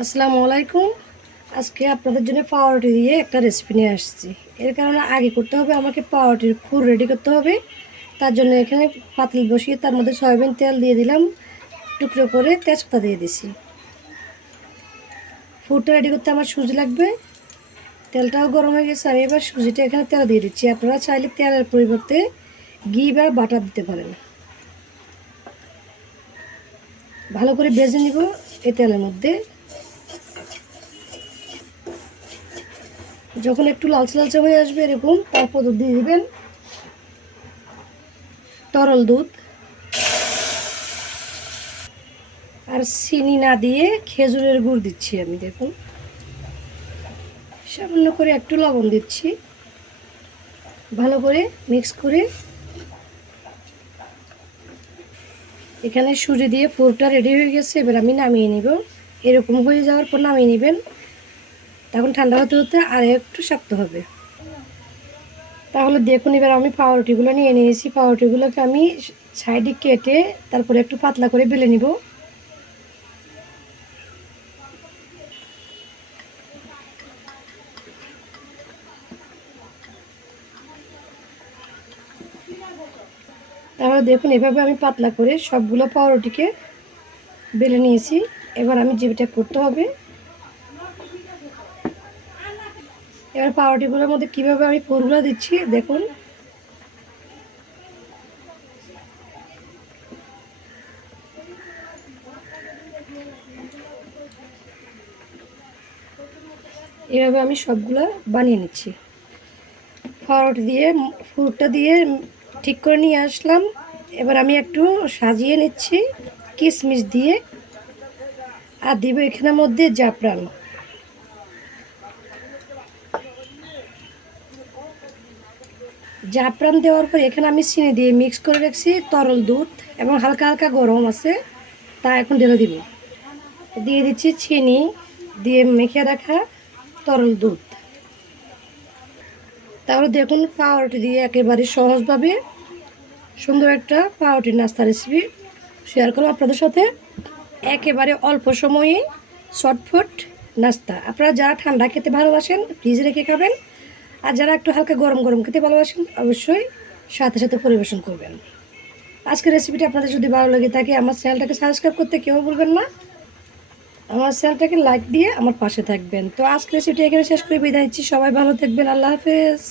আসসালামু আলাইকুম। আজকে আপনাদের জন্য পাউরুটি দিয়ে একটা রেসিপি নিয়ে আসছি। এর কারণে আগে করতে হবে আমাকে পাউরুটির ফুল রেডি করতে হবে। তার জন্য এখানে পাতিল বসিয়ে তার মধ্যে সয়াবিন তেল দিয়ে দিলাম। টুকরো করে তেজপাতা দিয়ে দিছি। ফুডটা রেডি করতে আমার সুজি লাগবে। তেলটাও গরম হয়ে গেছে, আমি এবার সুজিটা এখানে তেল দিয়ে দিচ্ছি। আপনারা চাইলে তেলের পরিবর্তে ঘি বা বাটার দিতে পারেন। ভালো করে ভেজে নিব এই তেলের মধ্যে। যখন একটু লালচে লালচে হয়ে আসবে এরকম, তারপর দুধ দিয়ে দেবেন। তরল দুধ। আর চিনি না দিয়ে খেজুরের গুড় দিচ্ছি আমি, দেখুন। সামান্য করে একটু লবণ দিচ্ছি। ভালো করে মিক্স করে। এখানে সুজি দিয়ে পুরোটা রেডি হয়ে গেছে, এবার আমি নামিয়ে নিব। এরকম হয়ে যাওয়ার পর নামিয়ে নেবেন। তখন ঠান্ডা হতে হতে আর একটু শক্ত হবে। তাহলে দেখুন, এবার আমি পাউরুটিগুলো নিয়ে নিয়েছি। পাউরুটিগুলোকে আমি সাইডে কেটে তারপরে একটু পাতলা করে বেলে নিব। তাহলে দেখুন, এভাবে আমি পাতলা করে সবগুলো পাউরুটিকে বেলে নিয়েছি। এবার আমি যেটা করতে হবে এবার পাউরুটিগুলোর মধ্যে কীভাবে আমি পুরগুলো দিচ্ছি, দেখুন। এভাবে আমি সবগুলো বানিয়ে নিচ্ছি। পাউরুটি দিয়ে ফুরটা দিয়ে ঠিক করে নিয়ে আসলাম। এবার আমি একটু সাজিয়ে নিচ্ছি কিশমিশ দিয়ে। আর দিব এখানের মধ্যে জাফরান। জাফরান দেওয়ার পর এখানে আমি চিনি দিয়ে মিক্স করে রাখছি তরল দুধ এবং হালকা হালকা গরম আছে, তা এখন ঢেলে দিব। দিয়ে দিচ্ছি চিনি দিয়ে মেখে রাখা তরল দুধ। তাহলে দেখুন পাউরুটি দিয়ে একেবারে সহজভাবে সুন্দর একটা পাউরুটির নাস্তা রেসিপি শেয়ার করলাম আপনাদের সাথে। একেবারে অল্প সময়ে শর্টফট নাস্তা। আপনারা যারা ঠান্ডা খেতে ভালোবাসেন ফ্রিজ রেখে খাবেন। আর যারা একটু হালকা গরম গরম খেতে ভালোবাসেন, অবশ্যই সাথে সাথে পরিবেশন করবেন। আজকের রেসিপিটা আপনাদের যদি ভালো লাগে থাকে, আমার চ্যানেলটাকে সাবস্ক্রাইব করতে কেউ বলবেন না। আমার চ্যানেলটাকে লাইক দিয়ে আমার পাশে থাকবেন। তো আজকের রেসিপিটা এখানে শেষ করে, বিদায় দিচ্ছি সবাই ভালো থাকবেন। আল্লাহ হাফেজ।